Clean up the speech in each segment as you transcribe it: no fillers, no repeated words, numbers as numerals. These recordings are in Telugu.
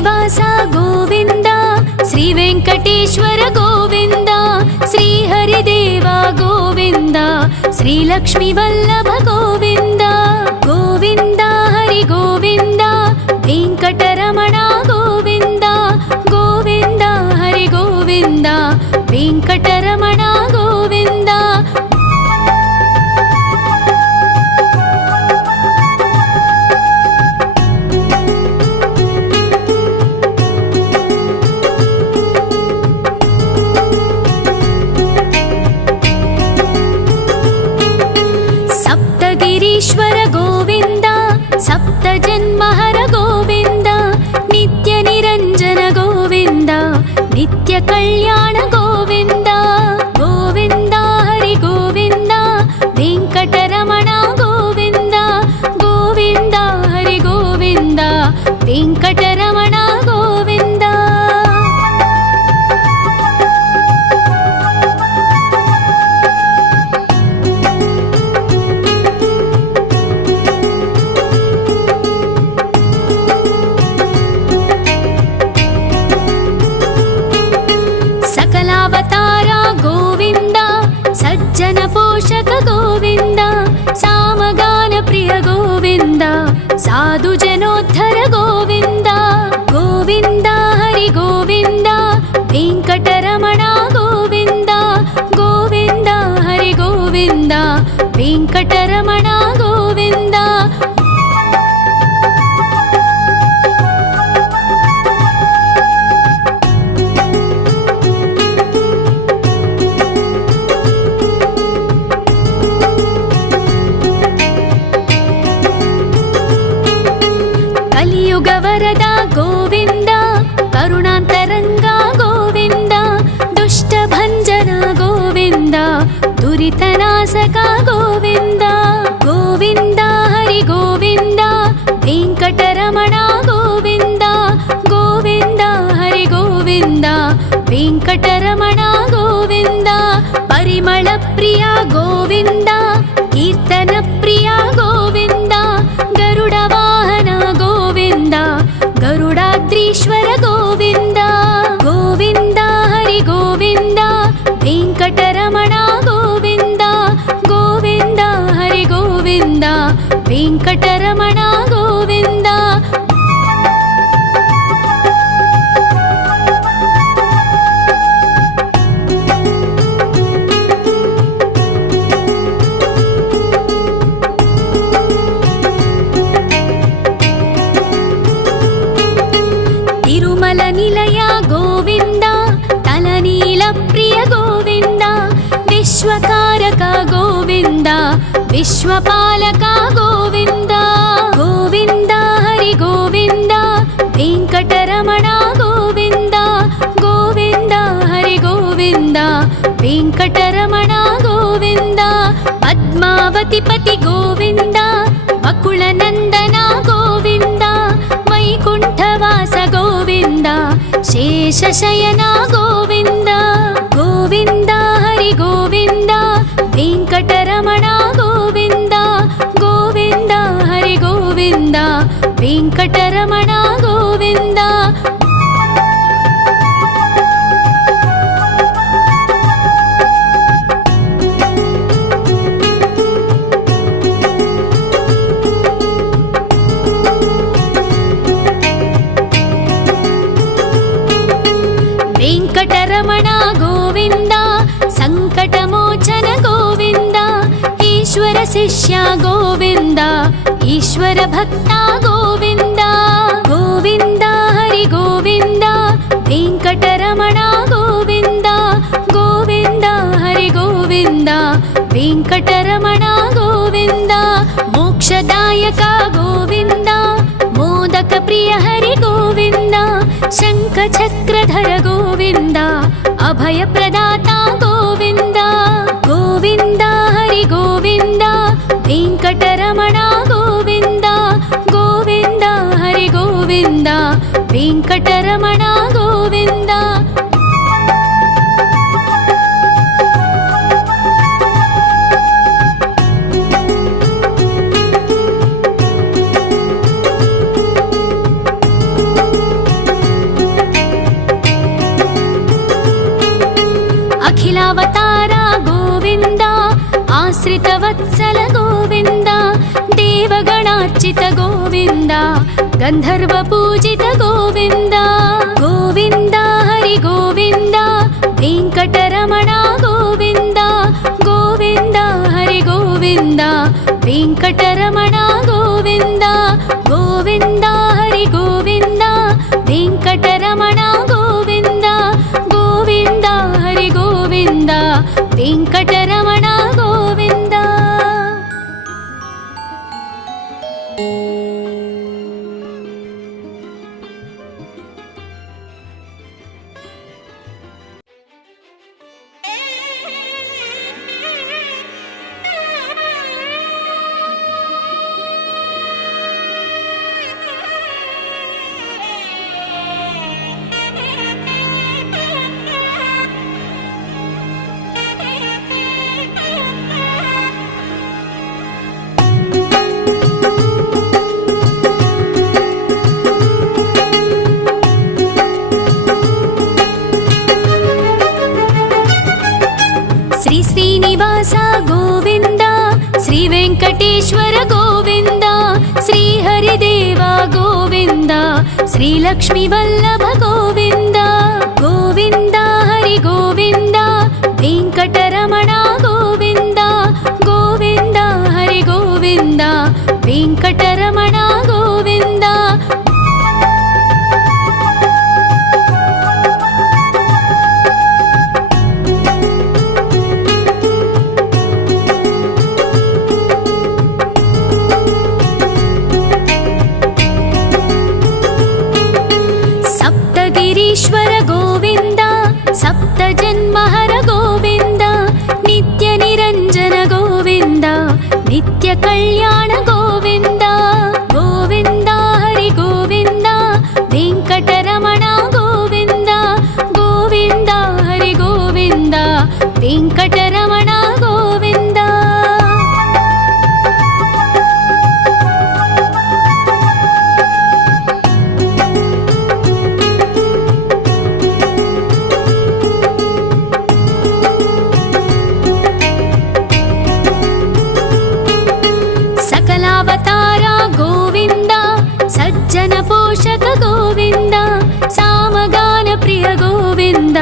శ్రీనివాస గోవింద, శ్రీ వెంకటేశ్వర గోవింద, శ్రీహరిదేవ గోవింద, శ్రీలక్ష్మీ వల్లభ గోవింద. గోవింద హరి గోవింద, వెంకటరమణ గోవింద, గోవింద హరి గోవింద, వెంకటరమణ గోవింద. సప్తగిరీశ్వర గోవింద, సప్త జన్మహర గోవింద, నిత్య నిరంజన గోవింద, నిత్య కళ్యాణ గోవింద. గోవింద హరి గోవింద, వెంకటరమణ గోవింద, గోవింద హరి గోవింద, వెంకటరమణ గోవింద. సకలావతార గోవింద, సజ్జన పోషక గోవింద, సామగాన ప్రియ గోవింద, సాధు జనోద్ధర గోవింద. గోవింద హరి గోవింద, వెంకటరమణ గోవింద, గోవింద హరి గోవింద, వెంకటరమణ గోవింద. కలియుగ వరద గోవింద, కరుణాంతరంగ గోవింద, దుష్ట భంజన గోవింద, దురితనాశక గోవింద. గోవింద హరి గోవింద, వెంకటరమణ గోవింద, గోవింద హరి గోవింద, వెంకటరమణ గోవింద. పరిమళ ప్రియ గోవింద, కీర్తన ప్రియ గోవింద, గరుడ వాహన గోవింద, గరుడాద్రీశ్వర గోవింద. గోవింద హరి గోవింద, వెంకటరమణ గోవింద, గోవింద హరి గోవింద, వెంకటరమణ గోవింద. తిరుమల నిలయ గోవింద, తలనీల ప్రియ గోవింద, విశ్వకారక గోవింద, విశ్వపాలక గోవింద. గోవింద హరి గోవింద, వెంకటరమణ గోవింద, గోవింద హరి గోవింద, వెంకటరమణ గోవింద. పద్మావతి పతి గోవింద, వకుళ నందన గోవింద, వైకుంఠవాస గోవింద, శేషశయన గోవింద. గోవింద హరి గోవింద, వెంకటరమణ గోవింద, గోవింద హరి గోవింద, వెంకటరమణ గోవింద. వెంకటరమణ గోవింద, సంకటమోచన గోవింద, ఈశ్వర శిష్య గోవింద, ఈశ్వర భక్త గోవింద. గోవింద హరి గోవింద, వెంకటరమణ గోవింద, గోవింద హరి గోవింద, వెంకటరమణ గోవింద. మోక్షదాయక గోవింద, మోదక ప్రియ హరి గోవింద, శంఖ చక్రధర గోవింద, అభయ ప్రదాత గోవింద. గోవింద హరి గోవింద, వెంకటరమణ గోవింద, గోవింద హరి గోవింద, వెంకటరమణ గోవింద. आश्रितवत्सल गोविन्द देवगणार्चित गोविन्द गन्धर्वपूजित गोविन्द गोविन्द हरि गोविन्द वेङ्कटरमण गोविन्द गोविन्द हरि गोविन्द वेङ्कटरमण गोविन्द गोविन्द हरि गोविन्द वेङ्कटरमण गोविन्द गोविन्द हरि गोविन्द वेङ्कटरमण गोविन्द। श्रीनिवास गोविन्द श्री वेङ्कटेश्वर गोविन्द श्री हरिदेव गोविन्द श्री लक्ष्मी वल्लभ गोविन्द गोविन्द हरि गोविन्द वेङ्कटरमण गोविन्द गोविन्द हरि गोविन्द वेङ्कटरमण गोविन्द। ईश्वर गोविन्द सप्तजन्महर गोविन्द नित्य निरञ्जन गोविन्द नित्य कल्याण गोविन्द गोविन्द हरि गोविन्द वेङ्कटरमण गोविन्द गोविन्द हरि गोविन्द वेङ्कटरमण गोविन्द। सकलावतारा गोविन्द सज्जन पोषक गोविन्द सामगान प्रिय गोविन्द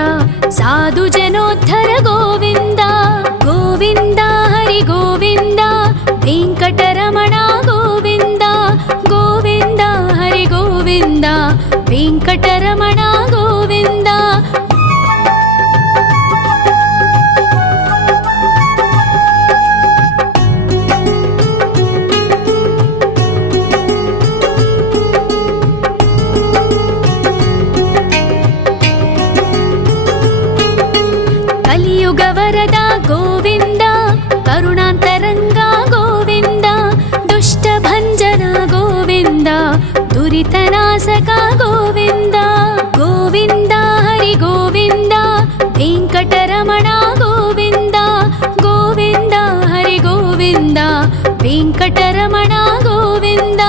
साधु जनोद्धर गोविन्द गोविन्द हरि गोविन्द वेङ्कटरमण गोविन्द गोविन्द हरि गोविन्द वेङ्कटरमण गोविन्द। कलियुगवरदा गोविन्द करुणान्तरङ्गा गोविन्द दुष्टभञ्जना गोविन्द दुरितनाशका गोविन्द गोविन्द हरि गोविन्द वेङ्कटरमण गोविन्द गोविन्द हरि गोविन्द वेङ्कटरमण गोविन्द।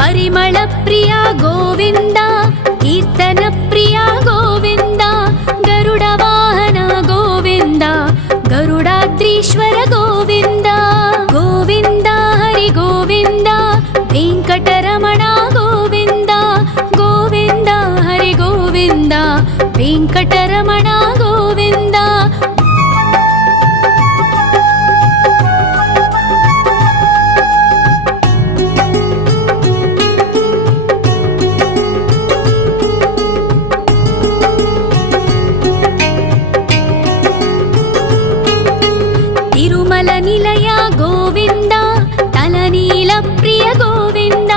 परिमलप्रिया गोविन्द कीर्तनप्रिया गोविन्द गरुडवाहन गोविन्द गरुडाद्रीश्वर गोविन्द गोविन्द हरि गोविन्द वेङ्कटरमण गोविन्द गोविन्द हरि गोविन्द वेङ्कटरमण गोविन्द। तिरुमल निलय गोविन्द तलनील प्रिय गोविन्द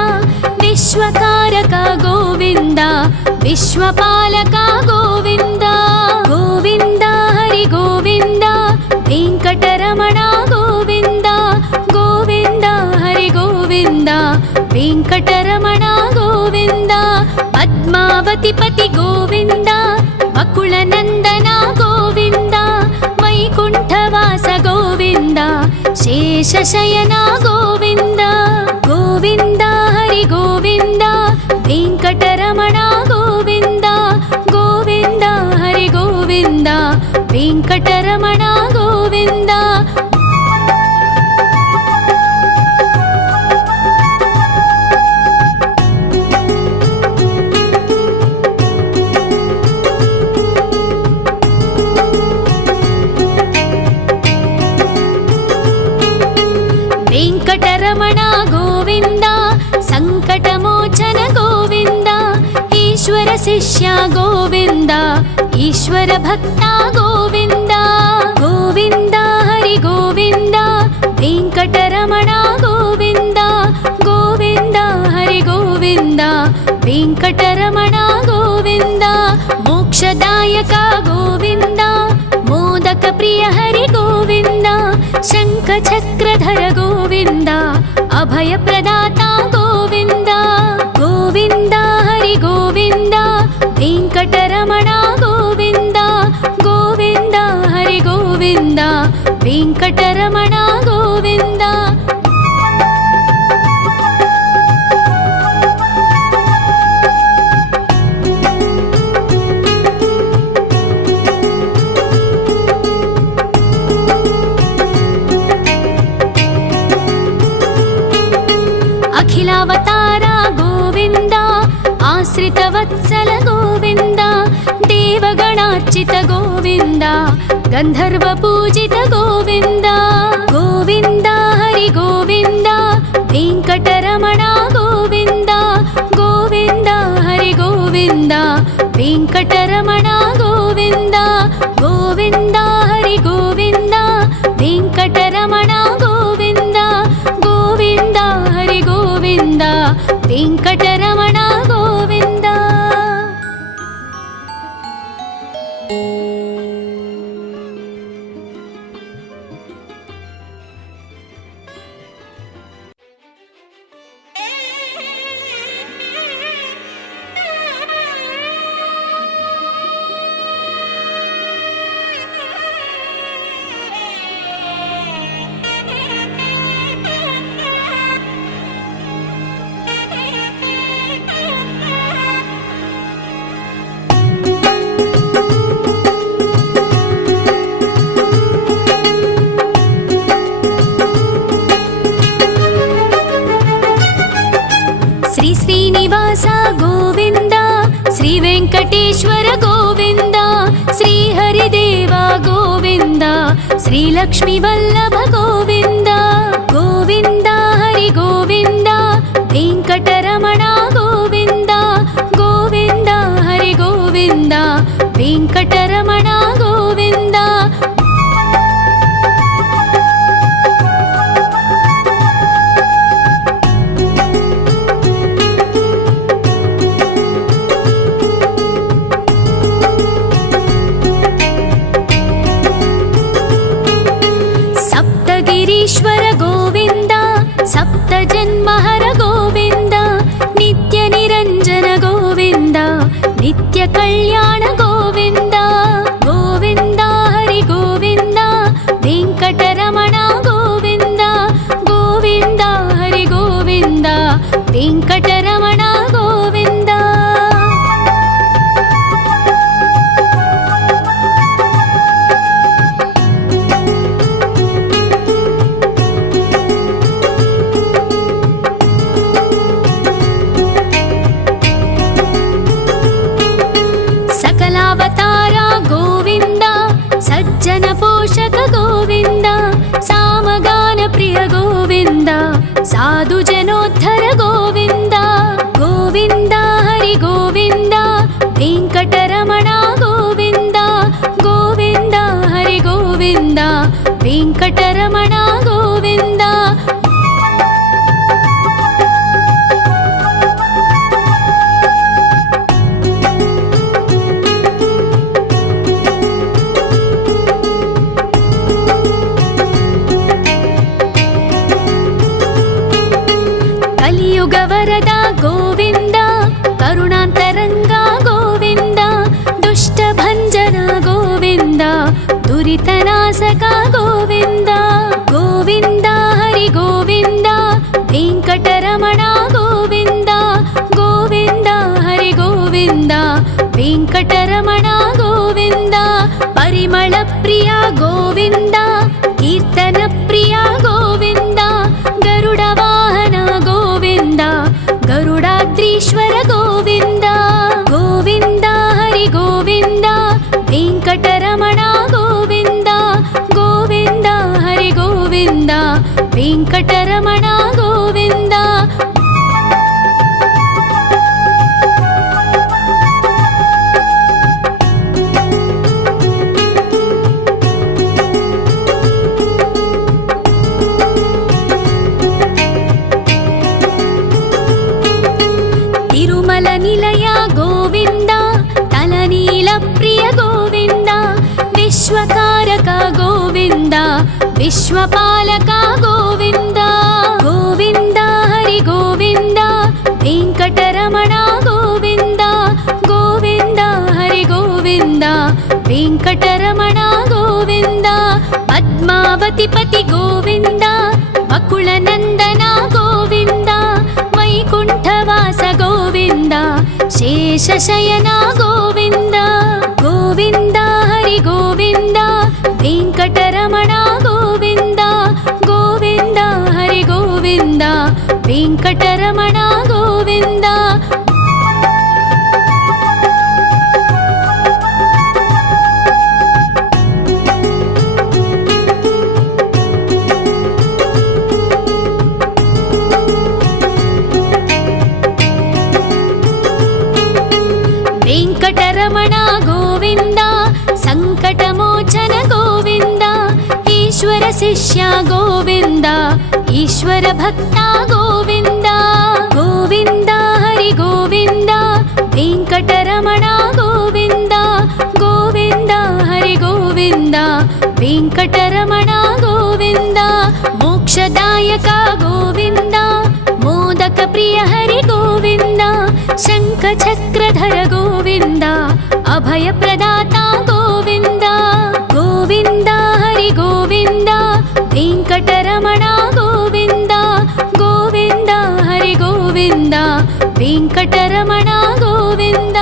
विश्वकारक गोविन्द विश्वपालक गोविन्द गोविन्द हरि गोविन्द वेङ्कटरमण गोविन्द गोविन्द हरि गोविन्द वेङ्कटरमण गोविन्द। पद्मावतिपति गोविन्द वकुलनन्दन गोविन्द वैकुण्ठवास गोविन्द शेषशयन गोविन्द गोविन्द हरि गोविन्द वेङ्कटरमण गोविन्द गोविन्द हरि गोविन्द वेङ्कटरमण गोविन्द। संकटमोचन गोविन्द ईश्वर शिष्या गोविन्द ईश्वर भक्ता गोविन्द गोविन्द हरि गोविन्द वेङ्कटरमण गोविन्द गोविन्द हरि गोविन्द वेङ्कटरमण गोविन्द मोक्षदायक गोविन्द मोदक प्रिय हरि गोविन्द शङ्खचक्रधर गोविन्द अभय प्रदाता गोविन्द गोविन्द हरि गोविन्द वेङ्कटरमण गोविन्द गोविन्द हरि गोविन्द वेङ्कटरमण गोविन्द अखिलावतारा गोविन्द आश्रितवत्सल गोविन्द देवगणार्चित गोविन्द गन्धर्वपूजित गोविन्द गोविन्द हरि गोविन्द वेङ्कटरमण गोविन्द गोविन्द हरि गोविन्द वेङ्कटरमण गोविन्द गोविन्द हरि गोविन्द वेङ्कटरमण गोविन्द गोविन्द हरि गोविन्द वेङ्कटरमण गोविन्द श्री श्रीनिवास गोविन्द श्री वेङ्कटेश्वर गोविन्द श्री हरिदेव गोविन्द श्री लक्ष्मीवल्लभ गोविन्द गोविन्द हरि गोविन्द वेङ्कटरमण गोविन्द गोविन्द हरि गोविन्द वेङ्कटरमण गोविन्द सप्तगिरीश्वर गोविन्द सप्तजन्महर गोविन्द नित्यनिरञ्जन गोविन्द नित्यकल्याण गोविन्द गोविन्द हरि गोविन्द वेङ्कटरमण गोविन्द गोविन्द हरि गोविन्द वेङ्कटरमण गोविन्द सकलावतारा गोविन्द सज्जन पोषक गोविन्द सामगान प्रिय गोविन्द साधु जनोद्धर गोविन्द गोविन्द हरि गोविन्द वेङ्कटरमण गोविन्द गोविन्द हरि गोविन्द वेङ्कटरमण गोविन्द कलियुगवरद गोविन्द करुणान्तरङ्गा गोविन्द दुष्टभञ्जन गोविन्द दुरितनाशक गोविन्द गोविन्द हरि गोविन्द वेङ्कटरमण गोविन्द गोविन्द हरि गोविन्द वेङ्कटरमण गोविन्द परिमलप्रिय गोविन्द कीर्तनप्रिय गोविन्द गरुडवाहन गोविन्द गरुडाद्रीश्वर गोविन्द गोविन्द हरि गोविन्द वेङ्कटरमण गोविन्द నిలయ గోవింద తలనీల ప్రియ గోవింద విశ్వకారక గోవింద విశ్వపాలక గోవింద గోవింద హరి గోవింద వెంకటరమణ గోవింద గోవింద హరి గోవింద వెంకటరమణ గోవింద పద్మావతి పతి గోవింద వకుళ నందన గోవింద వైకుంఠవాస గోవింద శేషశయన గోవింద గోవింద హరి గోవింద వెంకటరమణ గోవింద గోవింద హరి గోవింద వెంకటరమణ గోవింద వెంకటరమణ గోవింద సంకటమోచన గోవింద ఈశ్వర శిష్య గోవింద ఈశ్వర భక్త గోవింద గోవింద హరి గోవింద వెంకటరమణ గోవింద గోవింద హరి గోవింద వెంకటరమణ గోవింద మోక్షదాయక గోవింద మోదక ప్రియ హరి గోవింద శంఖ చక్రధర గోవింద అభయ ప్రదాత గోవింద గోవింద హరి గోవింద వెంకటరమణ గోవింద గోవింద హరి గోవింద వెంకటరమణ గోవింద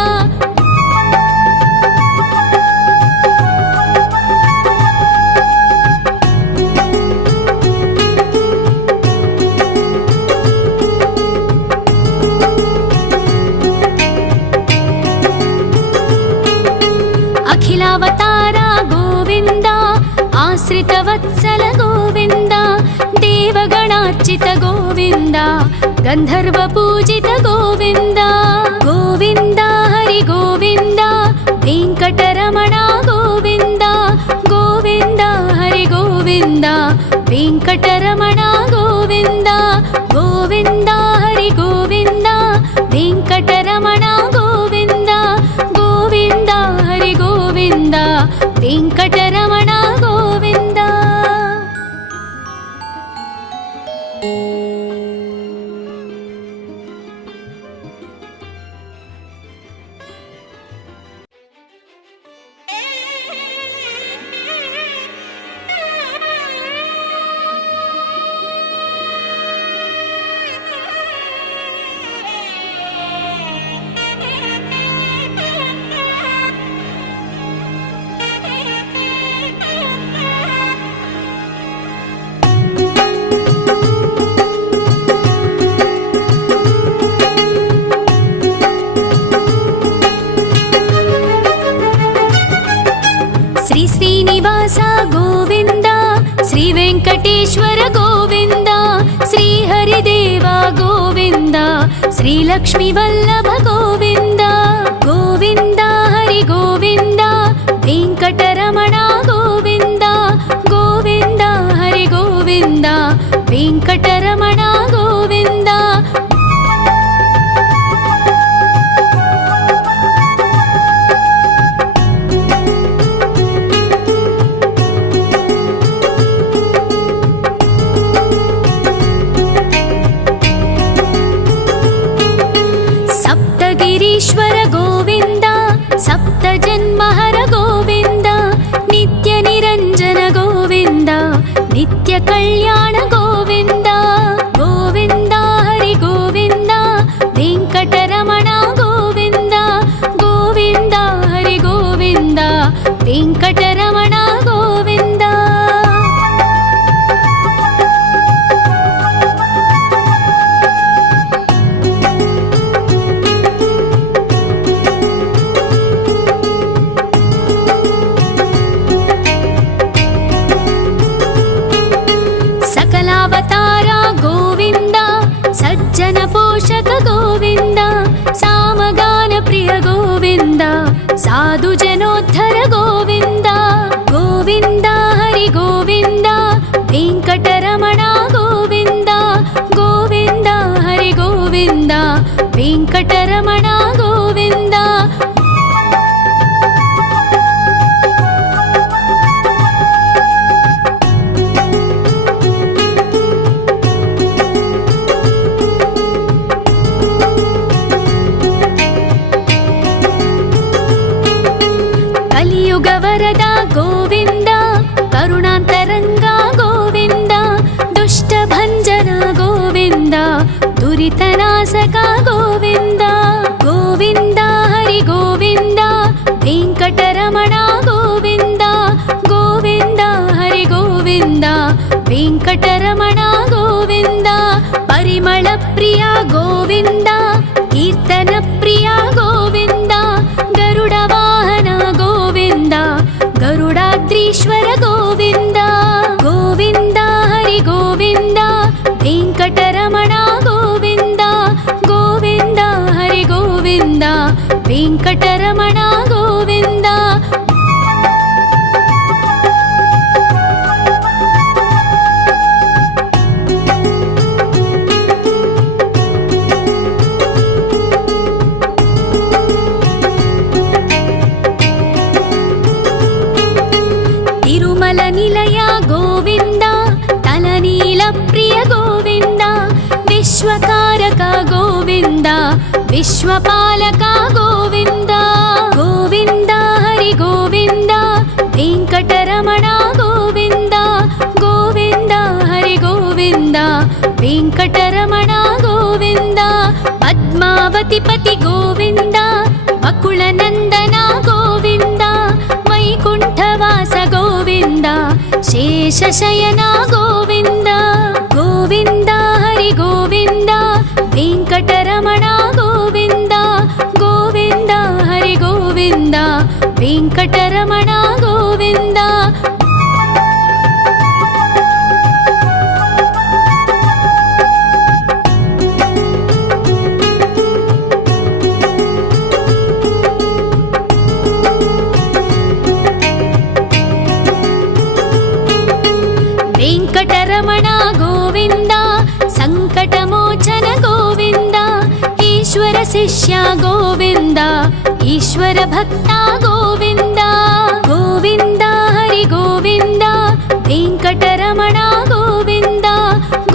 అఖిలావతార గోవింద ఆశ్రిత వత్సల గోవింద దేవగణార్చిత గోవింద గంధర్వ పూజిత గోవింద గోవింద హరి గోవింద వెంకటరమణ గోవింద గోవింద హరి గోవింద వెంకటరమణ గోవింద గోవింద హరి గోవింద వెంకటరమణ గోవింద గోవింద హరి గోవింద వెంకటరమణ గోవింద శ్రీ శ్రీనివాస గోవింద శ్రీ వెంకటేశ్వర గోవింద శ్రీ హరిదేవ గోవింద శ్రీ లక్ష్మీ వల్లభ గోవింద గోవింద హరి గోవింద వెంకటరమణ గోవింద గోవింద హరి గోవింద వెంకటరమణ గోవింద సప్తగిరీశ్వర గోవింద సప్త జన్మహర గోవింద నిత్య నిరంజన గోవింద నిత్య కళ్యాణ గోవింద గోవింద హరి గోవింద వెంకటరమణ గోవింద గోవింద హరి గోవింద వెంకటరమణ గోవింద సకలావతార గోవింద సజ్జన పోషక గోవింద సామగాన ప్రియ గోవింద సాధు జనోద్ధర గోవింద గోవింద హరి గోవింద వెంకటరమణ గోవింద గోవింద హరి గోవింద వెంకటరమణ గోవింద. కలియుగ వరద గోవింద, కరుణాంతరంగా గోవింద, దుష్ట భంజన గోవింద, దురితనాశక గోవింద. గోవింద హరి గోవింద, వెంకటరమణ గోవింద. గోవింద హరి గోవింద, వెంకటరమణ గోవింద. పరిమళ ప్రియ గోవింద, కీర్తన ప్రియ గోవింద. గరుడ వాహన గోవింద, గరుడాద్రీశ్వర గోవింద. గోవింద హరి గోవింద, వెంకటరమణ గోవింద. గోవింద హరి గోవింద, వెంకటరమణ గోవింద. తిరుమల నిలయ గోవింద, తలనీల ప్రియ గోవింద. విశ్వకారక గోవింద, విశ్వపాలక గోవింద. గోవింద హరి గోవింద, వెంకటరమణ గోవింద. గోవింద హరి గోవింద, వెంకటరమణ గోవింద. పద్మావతి పతి గోవింద, బకుళ నందన గోవింద. వైకుంఠవాస గోవింద, శేషశయన గోవింద. గోవింద హరి గోవింద, వెంకటరమణ గోవింద. గోవింద హరి గోవింద, వెంకటరమణ గోవింద. వెంకటరమణ గోవింద, సంకటమోచన గోవింద. ఈశ్వర శిష్య గోవింద, ఈశ్వర భక్త గోవింద. గోవింద హరి గోవింద, వెంకటరమణ గోవింద.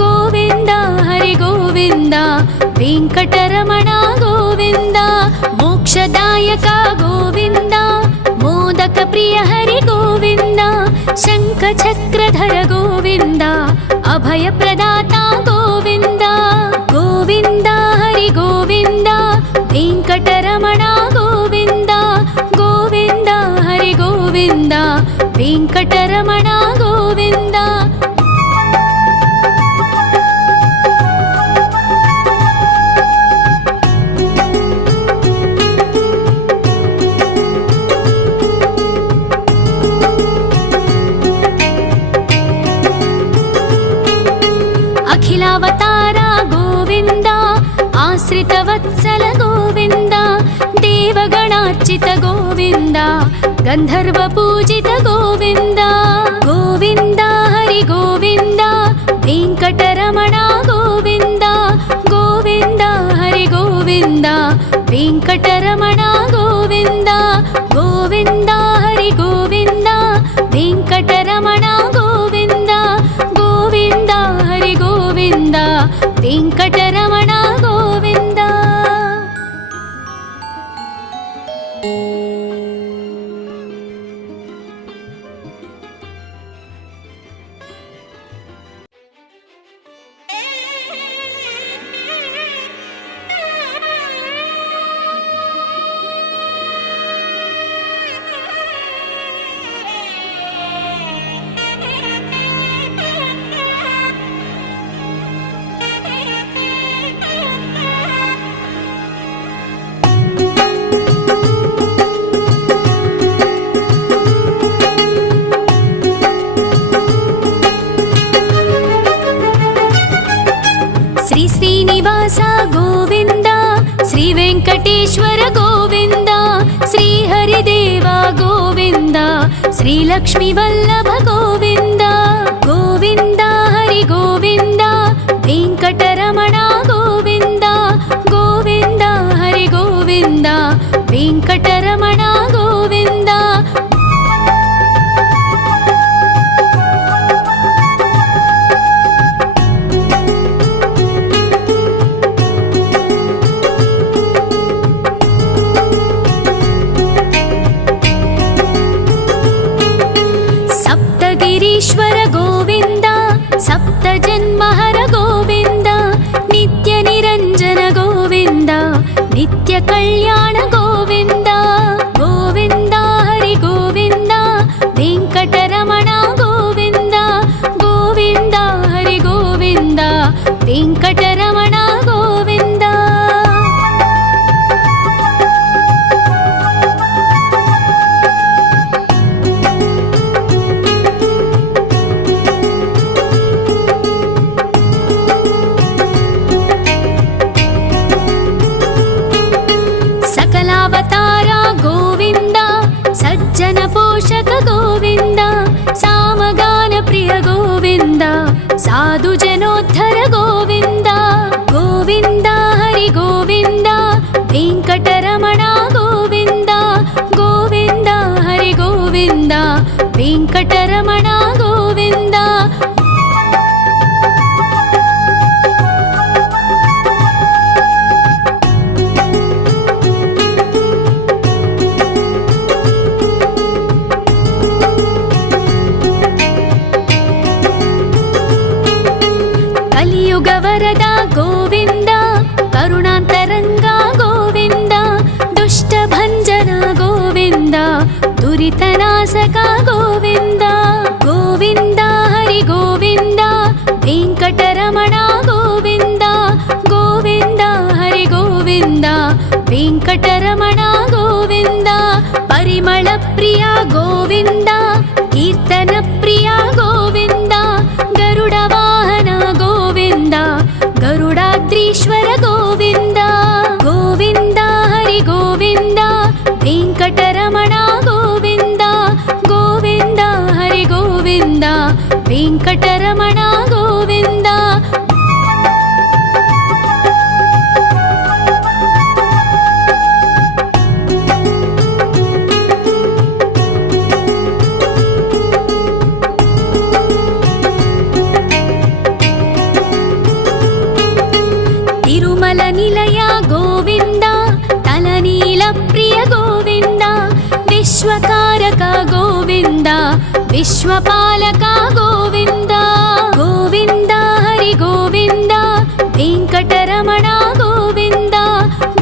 గోవింద హరి గోవింద, వెంకటరమణ గోవింద. మోక్షదాయక గోవింద, మోదక ప్రియ హరి గోవింద. శంఖ చక్రధర గోవింద, అభయ ప్రదాత గోవింద. గోవింద హరి గోవింద, వెంకటరమణ గోవింద. గోవింద హరి గోవింద, వెంకటరమణ గోవింద. అఖిలావతార గోవింద, ఆశ్రిత వత్సల గోవింద. దేవగణార్చిత గోవింద, గంధర్వ పూజిత గోవింద. గోవింద హరి గోవింద, వెంకటరమణ గోవింద. గోవింద హరి గోవింద, వెంకటరమణ గోవింద. గోవింద హరి గోవింద, వెంకటరమణ గోవింద. గోవింద హరి గోవింద, వెంకటరమణ గోవింద. శ్రీనివాస గోవింద, శ్రీ వెంకటేశ్వర గోవింద, శ్రీ హరిదేవ గోవింద, శ్రీ లక్ష్మీ వల్లభ గోవింద. గోవింద హరి గోవింద, వెంకటరమణ గోవింద. గోవింద ఉపాసక గోవింద గోవింద హరి గోవింద వెంకటరమణ గోవింద గోవింద హరి గోవింద వెంకటరమణ గోవింద పరిమళ ప్రియ గోవింద కీర్తన ప్రియ గోవింద గరుడ వాహన గోవింద గరుడాద్రీశ్వర గోవింద గోవింద హరి గోవింద వెంకటరమణ గోవింద గోవింద హరి గోవింద వెంకటరమణ గోవింద తిరుమల నిలయ గోవింద తలనీల ప్రియ గోవింద విశ్వకారక గోవింద విశ్వపాలక గోవింద గోవింద హరి గోవింద వెంకటరమణ గోవింద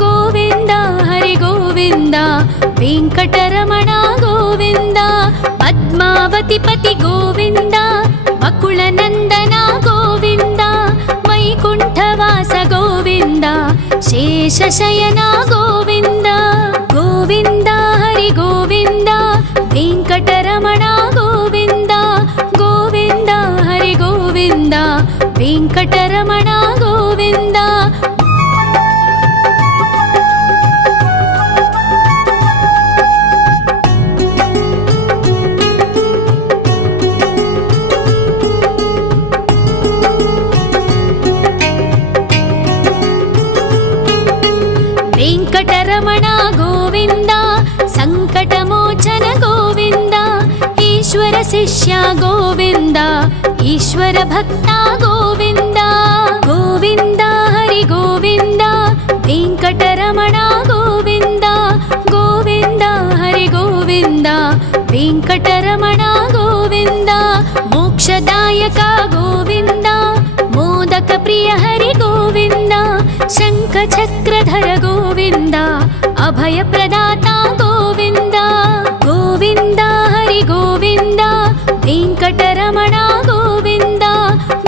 గోవింద హరి గోవింద వెంకటరమణ గోవింద పద్మావతి పతి గోవింద వకుళ నందన గోవింద వైకుంఠవాస గోవింద శేషశయన గోవింద గోవింద హరి గోవింద వెంకటరమణ గోవింద గోవింద హరి గోవింద వెంకటరమణ గోవింద వెంకటరమణ గోవింద సంకటమోచన గోవింద ఈశ్వర శిష్య గోవింద ఈశ్వర భక్త గోవింద గోవింద హరి గోవింద వెంకటరమణ గోవింద గోవింద హరి గోవింద వెంకటరమణ గోవింద మోక్షదాయక గోవింద మోదక ప్రియ హరి గోవింద శంఖ చక్రధర గోవింద అభయ ప్రదాత గోవింద గోవింద హరి గోవింద వెంకటరమణ గోవింద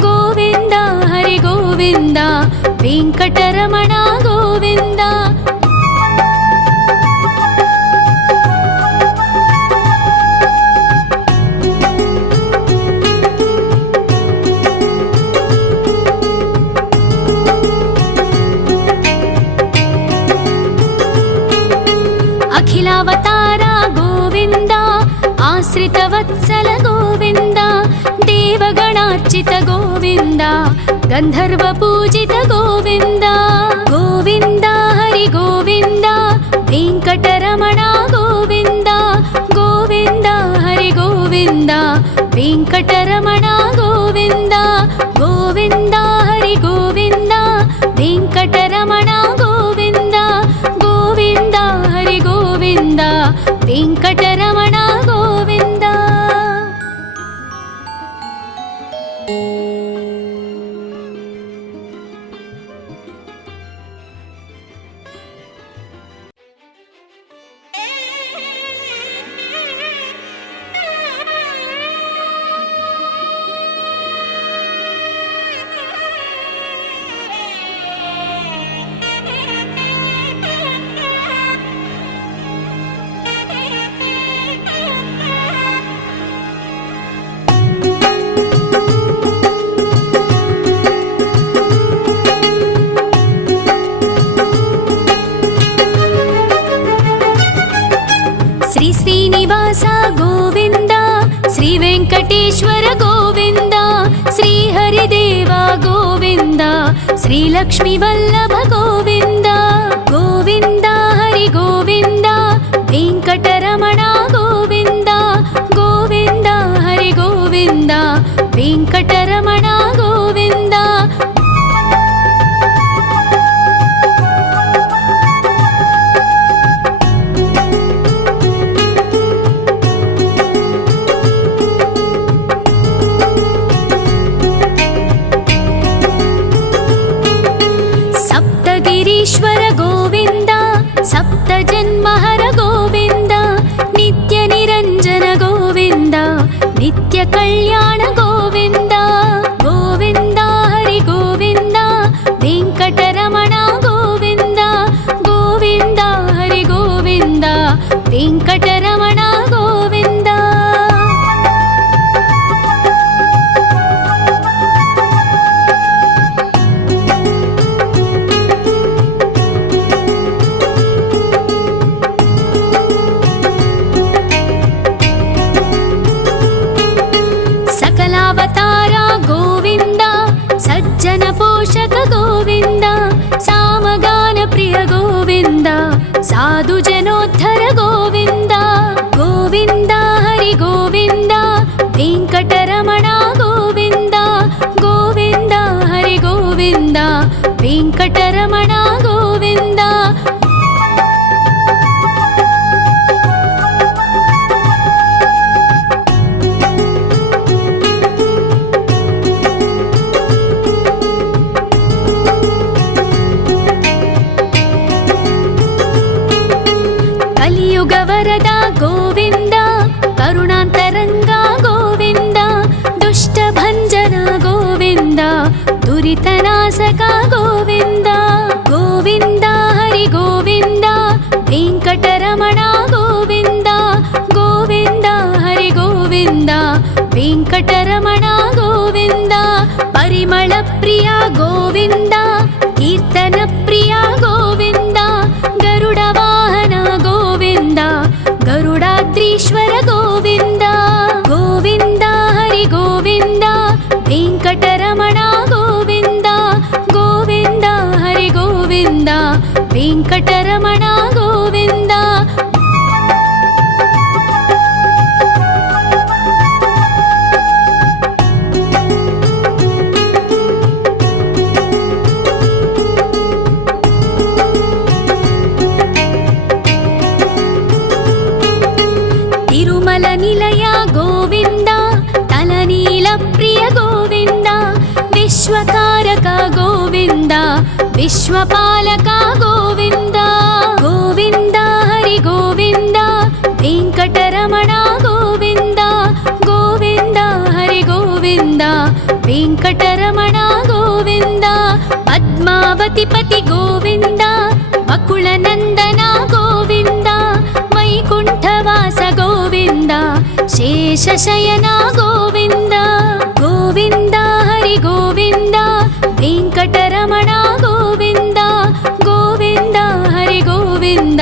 గోవింద హరి గోవింద వెంకటరమణ గోవింద అఖిలావతార గోవింద ఆశ్రిత వత్సల గోవింద దేవగణార్చిత గోవింద గంధర్వ పూజిత గోవింద గోవింద హరి గోవింద వెంకటరమణ గోవింద గోవింద హరి గోవింద వెంకటరమణ గోవింద గోవింద హరి గోవింద వెంకటరమణ గోవింద గోవింద హరి గోవింద వెంకటరమణ గోవింద శ్రీ శ్రీనివాస గోవింద శ్రీ వెంకటేశ్వర గోవింద శ్రీ హరిదేవ గోవింద శ్రీ లక్ష్మీ వల్లభ గోవింద గోవింద హరి గోవింద వెంకటరమణ గోవింద గోవింద హరి గోవింద వెంకటరమణ గోవింద కలియుగ వరద గోవింద కరుణాంతరంగా గోవింద దుష్ట భంజన గోవింద దురితనాశక గోవింద గోవింద హరి గోవింద వెంకటరమణ గోవింద గోవింద హరి గోవింద వెంకటరమణ గోవింద పరిమళ ప్రియ గోవింద కీర్తన ప్రియ గోవింద గరుడ వాహన గోవింద గరుడాద్రీశ్వర గోవింద గోవింద హరి గోవింద వెంకటరమణ గోవింద గోవింద హరి గోవింద వెంకటరమణ గోవింద తిరుమల నిలయ గోవింద తలనీల ప్రియ గోవింద విశ్వకారక గోవింద విశ్వపాలక గోవింద గోవింద హరి గోవింద వెంకటరమణ గోవింద గోవింద హరి గోవింద వెంకటరమణ గోవింద పద్మావతి పతి గోవింద వకుళ నందన గోవింద వైకుంఠవాస గోవింద శేషశయన గోవింద గోవింద హరి గోవింద వెంకటరమణ గోవింద గోవింద హరి గోవింద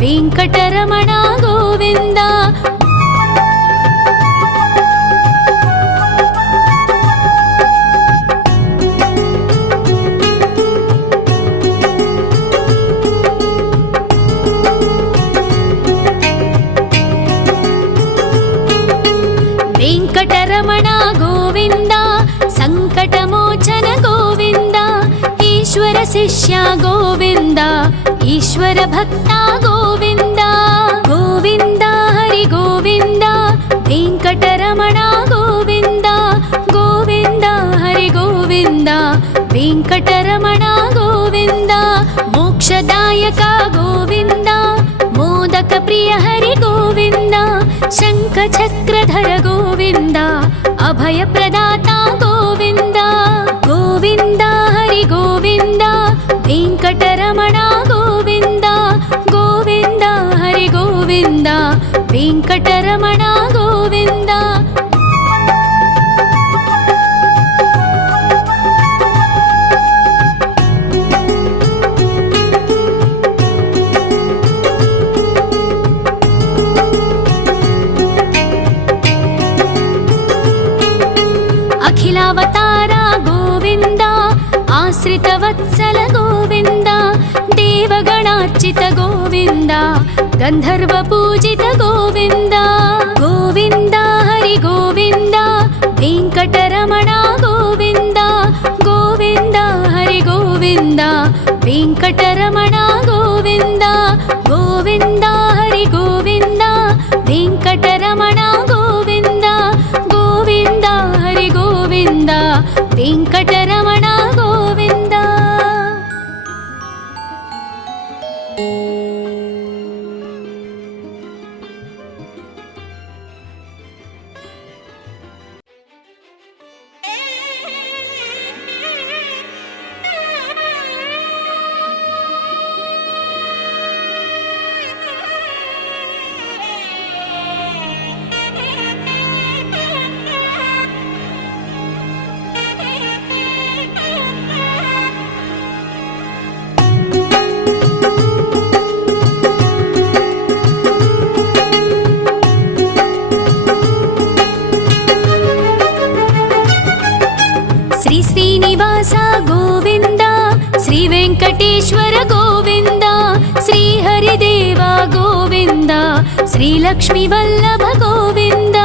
వెంకటరమణ గోవింద వెంకటరమణ గోవింద సంకటమోచన గోవింద ఈశ్వర శిష్య గోవింద ఈశ్వర భక్త గోవింద గోవింద హరి గోవింద వెంకటరమణ గోవింద గోవింద హరి గోవింద వెంకటరమణ గోవింద మోక్షదాయక గోవింద మోదక ప్రియ హరి గోవింద శంఖ చక్రధర గోవింద అభయ ప్రదాత గోవింద గోవింద హరి గోవింద వెంకటరమణ గోవింద గోవింద హరి గోవింద వెంకటరమణ గోవింద అఖిలావతార గోవింద ఆశ్రిత వత్సల గోవింద దేవగణార్చిత గోవింద గంధర్వ పూజిత గోవింద గోవింద హరి గోవింద వెంకటరమణ గోవింద గోవింద హరి గోవింద వెంకటరమణ గోవింద గోవింద హరి గోవింద వెంకటరమణ గోవింద గోవింద హరి గోవింద వెంకటరమణ గోవింద శ్రీ శ్రీనివాస గోవింద శ్రీ వెంకటేశ్వర గోవింద శ్రీ హరిదేవ గోవింద శ్రీ లక్ష్మీ వల్లభ గోవింద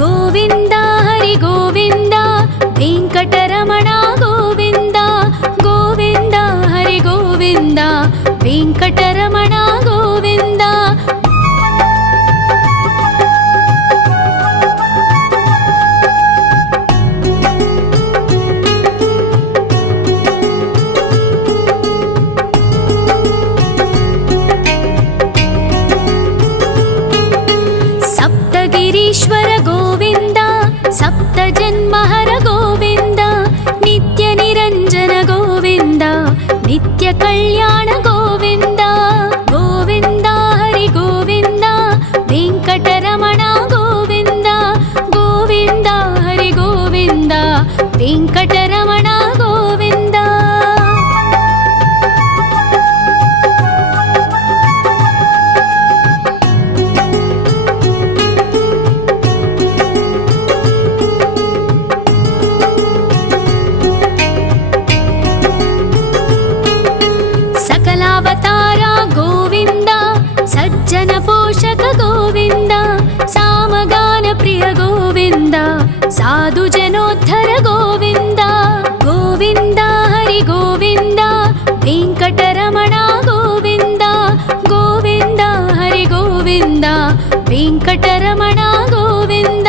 గోవింద హరి గోవింద వెంకటరమణ గోవింద గోవింద హరి గోవింద వెంకటరమణ గోవింద వెంకటరమణ గోవింద.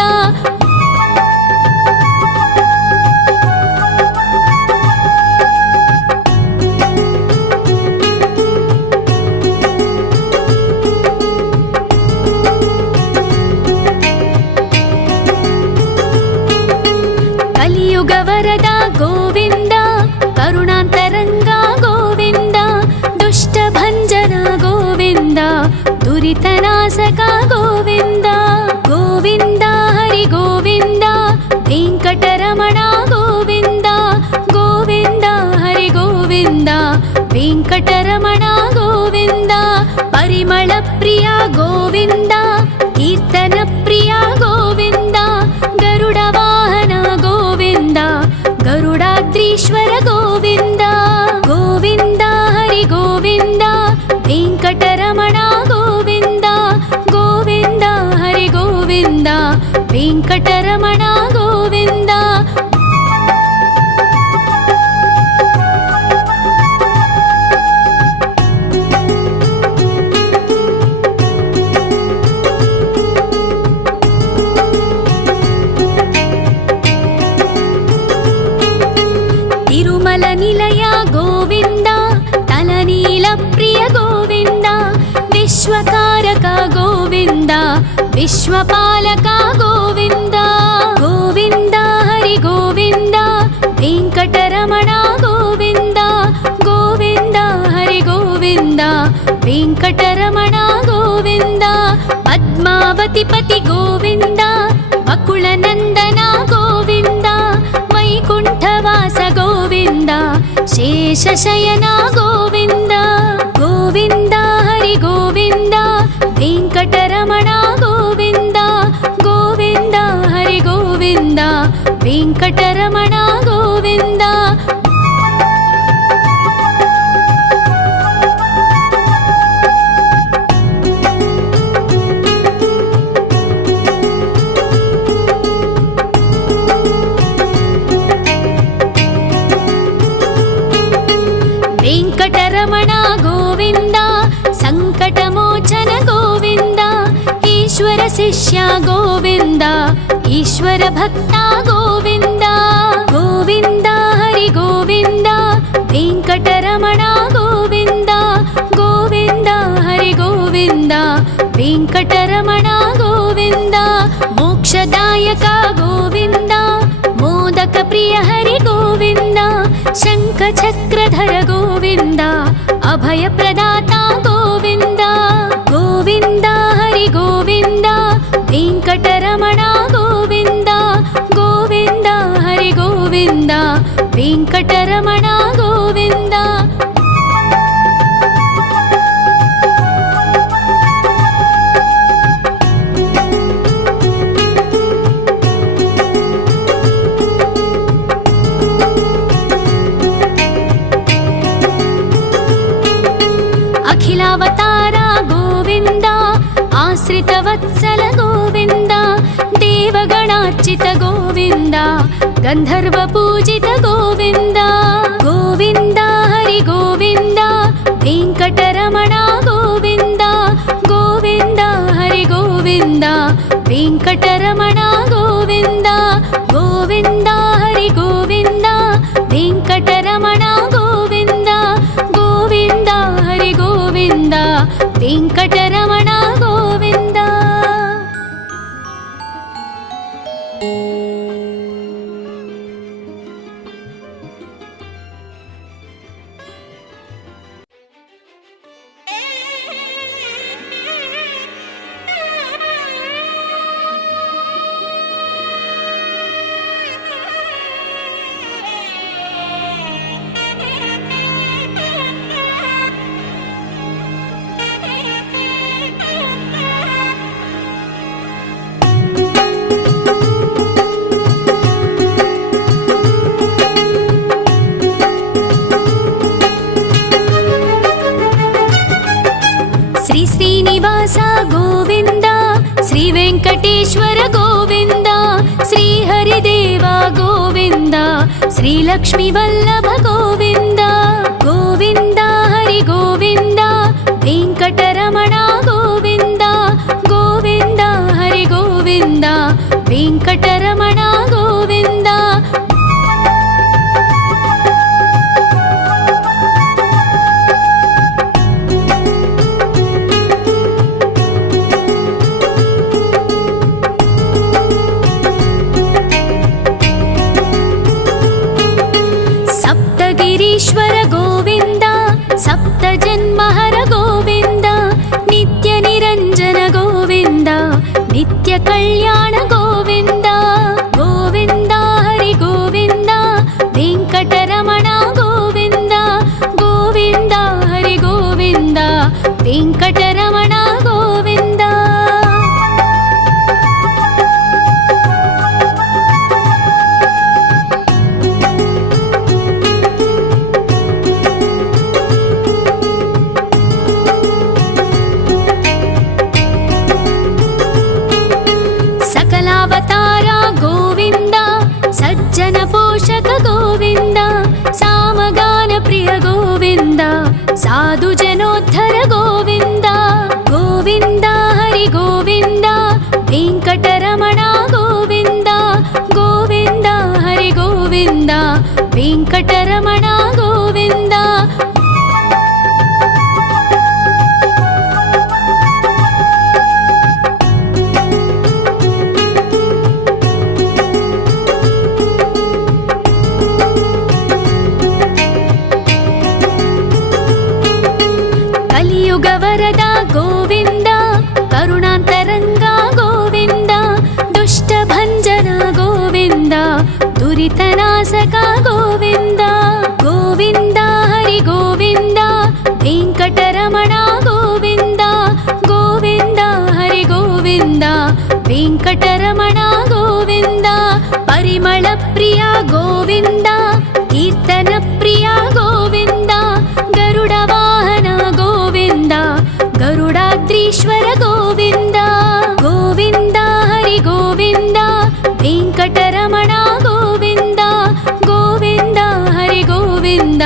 కలియుగ వరద గోవింద, కరుణాంతరంగా గోవింద, దుష్ట భంజన గోవింద, దురితనాశక గోవింద. గోవింద హరి గోవింద, వెంకటరమణ గోవింద. గోవింద హరి గోవింద, వెంకటరమణ గోవింద. పరిమళ ప్రియ గోవింద, కీర్తన ప్రియ గోవింద. గరుడ వాహన గోవింద, గరుడాద్రీశ్వర గోవింద. గోవింద హరి గోవింద, వెంకటరమణ గోవింద. గోవింద హరి గోవింద, వెంకటరమణ గోవింద. తిరుమల నిలయ గోవింద, తలనీల ప్రియ గోవింద. విశ్వకారక గోవింద, విశ్వపాలక గోవింద. గోవింద హరి గోవింద, వెంకటరమణ గోవింద. గోవింద హరి గోవింద, వెంకటరమణ గోవింద. పద్మావతి పతి గోవింద, వకుళ నందన గోవింద. వైకుంఠవాస గోవింద, శేషశయన గోవింద. గోవింద హరి గోవింద, వెంకటరమణ గోవింద. గోవింద హరి గోవింద, వెంకటరమణ గోవింద. వెంకటరమణ గోవింద, సంకటమోచన గోవింద. ఈశ్వర శిష్య గోవింద, ఈశ్వర భక్త గోవింద. గోవింద హరి గోవింద, వెంకటరమణ గోవింద. గోవింద హరి గోవింద, వెంకటరమణ గోవింద. మోక్షదాయక గోవింద, మోదక ప్రియ హరి గోవింద. శంఖ చక్రధర గోవింద, అభయ ప్రదాత గోవింద. గోవింద హరి గోవింద, వెంకటరమణ గోవింద. గోవింద హరి గోవింద, వెంకటరమణ గోవింద. అఖిలావతార గోవింద, ఆశ్రిత వత్సల గోవింద. దేవగణార్చిత గోవింద, గంధర్వ పూజిత గోవింద. గోవింద హరి గోవింద, వెంకటరమణ గోవింద. గోవింద హరి గోవింద, వెంకటరమణ గోవింద. గోవింద హరి గోవింద, వెంకటరమణ గోవింద. గోవింద హరి గోవింద, వెంకటరమణ గోవింద. శ్రీనివాస గోవింద, శ్రీ వెంకటేశ్వర గోవింద, శ్రీ హరిదేవ గోవింద, శ్రీ లక్ష్మీ వల్లభ గోవింద. గోవింద హరి గోవింద, వెంకటరమణ గోవింద. గోవింద వెంకటరమణ గోవింద. సకలావతార గోవింద, సజ్జన పోషక గోవింద, సామగాన ప్రియ గోవింద, సాధు జనోద్ధర గోవింద. గోవింద హరి గోవింద, వెంకటరమణ గోవింద. గోవింద హరి గోవింద, వెంకటరమణ గోవింద. కలియుగ వరద గోవింద, కరుణాంతరంగా గోవింద, దుష్ట భంజన గోవింద, దురితనాశక గోవింద. గోవింద హరి గోవింద, వెంకటరమణ గోవింద. గోవింద హరి గోవింద, వెంకటరమణ గోవింద. పరిమళ ప్రియ గోవింద, కీర్తన ప్రియ గోవింద, గరుడ వాహన గోవింద, గరుడాద్రీశ్వర గోవింద. గోవింద హరి గోవింద, వెంకటరమణ గోవింద. గోవింద హరి గోవింద,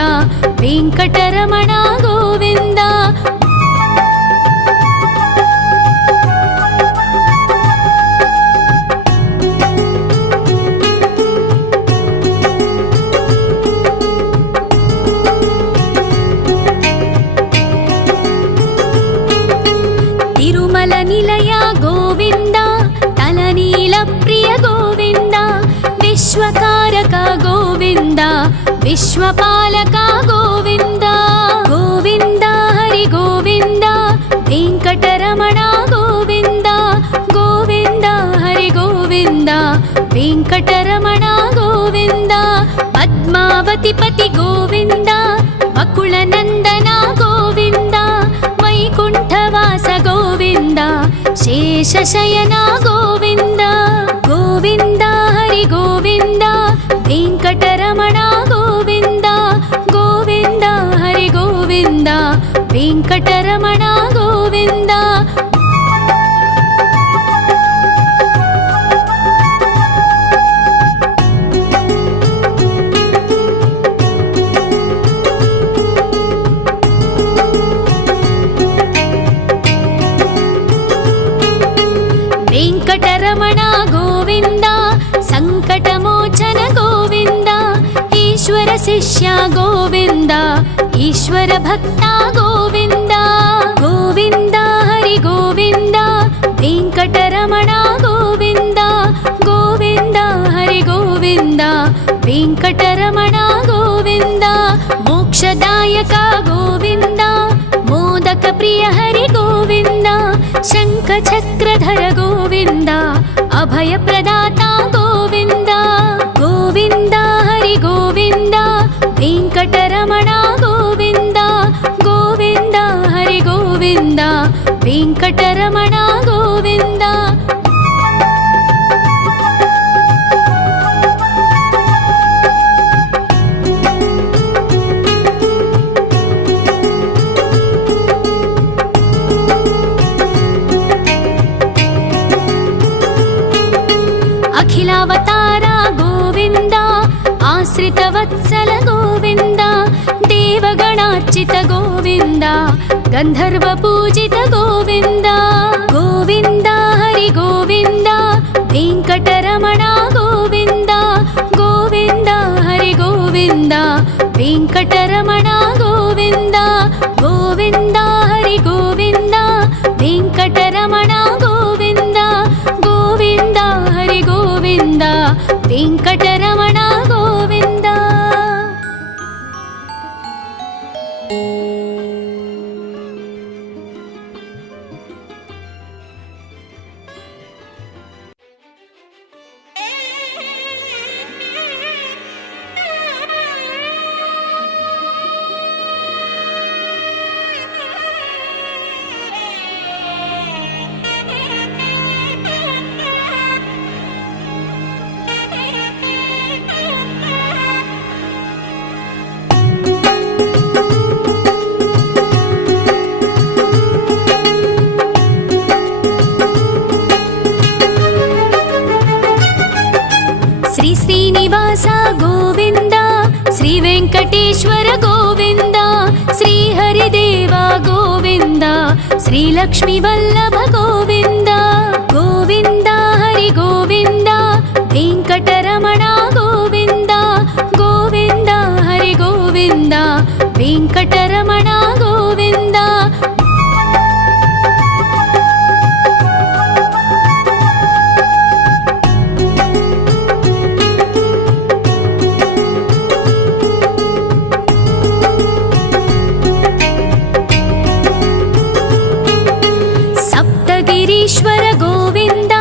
వెంకటరమణ గోవింద. తిరుమల నిలయ గోవింద, తలనీల ప్రియ గోవింద, విశ్వకారక గోవింద, విశ్వపాలక గోవింద. గోవింద హరి గోవింద, వెంకటరమణ గోవింద. గోవింద హరి గోవింద, వెంకటరమణ గోవింద. పద్మావతి పతి గోవింద, వకుళ నందన గోవింద, వైకుంఠవాస గోవింద, శేషశయన గోవింద. గోవింద హరి గోవింద, వెంకటరమణ గోవింద. గోవింద హరి గోవింద, వెంకటరమణ గోవింద. వెంకటరమణ గోవింద, సంకటమోచన గోవింద, ఈశ్వర శిష్య గోవింద, ఈశ్వర భక్త గోవింద. గోవింద హరి గోవింద, వెంకటరమణ గోవింద. గోవింద హరి గోవింద, వెంకటరమణ గోవింద. మోక్షదాయక గోవింద, మోదక ప్రియ హరి గోవింద, శంఖ చక్రధర గోవింద, అభయ ప్రదాత గోవింద. గోవింద హరి గోవింద, వెంకటరమణ గోవింద. గోవింద హరి గోవింద, వెంకటరమణ గోవింద. అఖిలావతార గోవింద, ఆశ్రిత వత్సల గోవింద, దేవగణార్చిత గోవింద, గంధర్వ పూజిత గోవింద. గోవింద హరి గోవింద, వెంకటరమణ గోవింద. గోవింద హరి గోవింద, వెంకటరమణ గోవింద. గోవింద హరి గోవింద, వెంకటరమణ గోవింద. గోవింద హరి గోవింద, వెంకటరమణ గోవింద. श्रीलक्ष्मी वल्लभ गोविन्द गोविन्द हरि गोविन्द वेङ्कटरमण गोविन्द गोविन्द हरि गोविन्द वेङ्कटरमण गोविन्द सप्तगिरीश्वर गोविन्द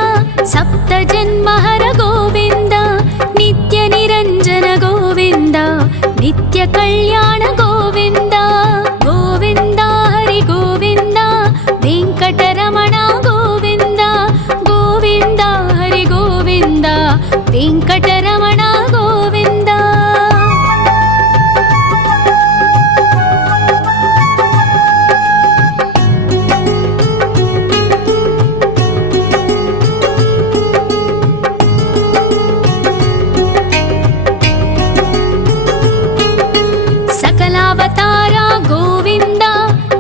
सप्तजन्महर गोविन्द नित्यनिरञ्जन गोविन्द नित्यकल्याण गोविन्द गोविन्द हरि गोविन्द वेङ्कटरमण गोविन्द गोविन्द हरि गोविन्द वेङ्कटरमण गोविन्द सकलावतारा गोविन्द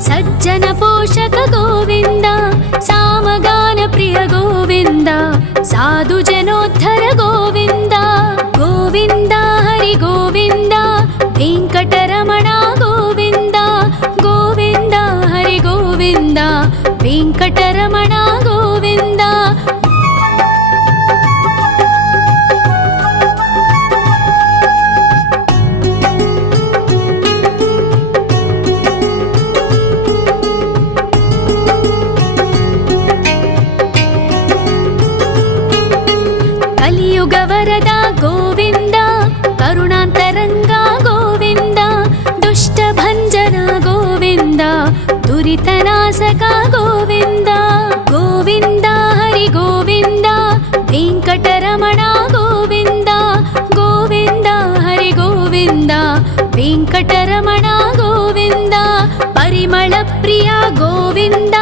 सज्जन पोषक गोविन्द सामगान प्रिय गोविन्द साधु जनोद्धर गोविन्द गोविन्द हरि गोविन्द वेङ्कटरमण गोविन्द गोविन्द हरि गोविन्द वेङ्कटरमण गोविन्द कलियुग वरद गोविन्द करुणान्तरङ्गा गोविन्द दुष्टभञ्जन गोविन्द दुरितनाशक गोविन्द गोविन्द हरि गोविन्द वेङ्कटरमण गोविन्द गोविन्द हरि गोविन्द वेङ्कटरमण गोविन्द परिमळ प्रिय गोविन्द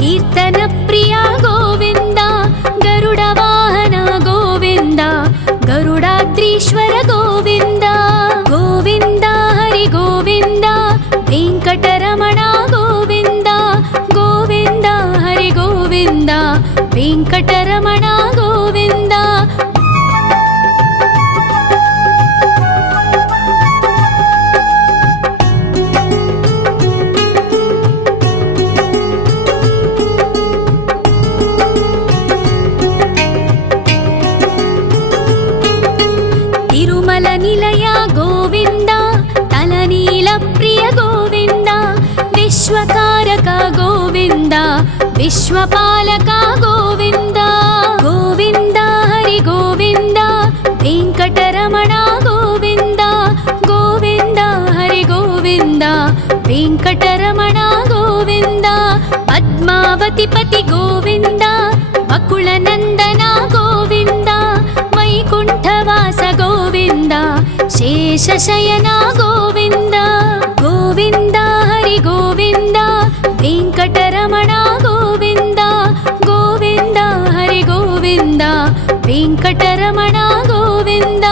कीर्तन प्रिय गोविन्द गरुड वाहन गोविन्द गरुडाद्रीश्वर गोविन्द गोविन्द हरि गोविन्द वेङ्कटरमण गोविन्द गोविन्द हरि गोविन्द वेङ्कटरमण गोविन्द तिरुमल निलय गोविन्द तलनील प्रिय गोविन्द विश्वकारक गोविन्द विश्वपालक गोविन्द गोविन्द हरि गोविन्द वेङ्कटरमण गोविन्द गोविन्द हरि गोविन्द वेङ्कटरमण गोविन्द पद्मावतिपति गोविन्द वकुलनन्दन गोविन्द वैकुण्ठवास गोविन्द शेषशयन गोविन्द गोविन्द हरि गोविन्द वेङ्कटरमण गोविन्द गोविन्द हरि गोविन्द वेङ्कटरमण गोविन्द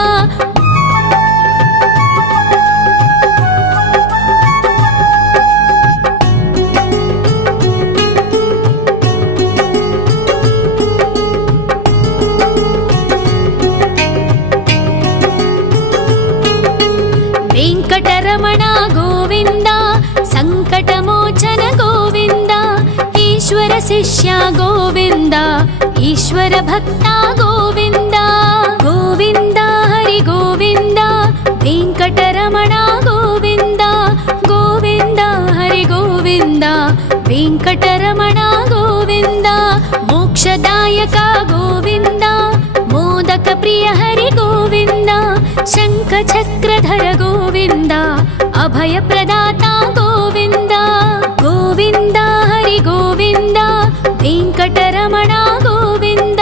वेङ्कटरमण गोविन्द सङ्कटमोचन गोविन्द ईश्वर शिष्य गोविन्द ईश्वर भक्त गोविन्द गोविन्द हरि गोविन्द वेङ्कटरमण गोविन्द गोविन्द हरि गोविन्द वेङ्कटरमण गोविन्द मोक्षदायक गोविन्द मोदक प्रिय हरि गोविन्द शङ्खचक्रधर गोविन्द अभयप्रदाता गोविन्द गोविन्द हरि गोविन्द वेङ्कटरमण गोविन्द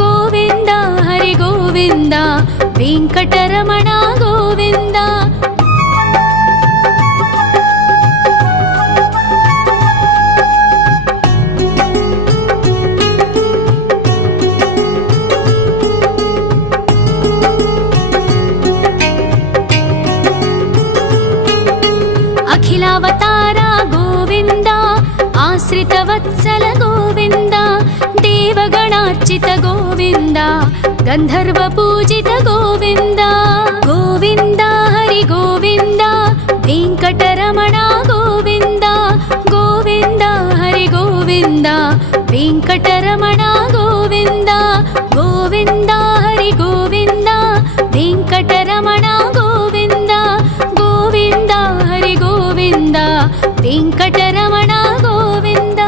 गोविन्द हरि गोविन्द वेङ्कटरमण गोविन्द आश्रितवत्सल गोविन्द देवगणार्चित गोविन्द गन्धर्वपूजित गोविन्द गोविन्द हरि गोविन्द वेङ्कटरमण गोविन्द गोविन्द हरि गोविन्द वेङ्कटरमण गोविन्द गोविन्द हरि गोविन्द वेङ्कटरमण गोविन्द गोविन्द हरि गोविन्द वेङ्कटरमण गोविन्द।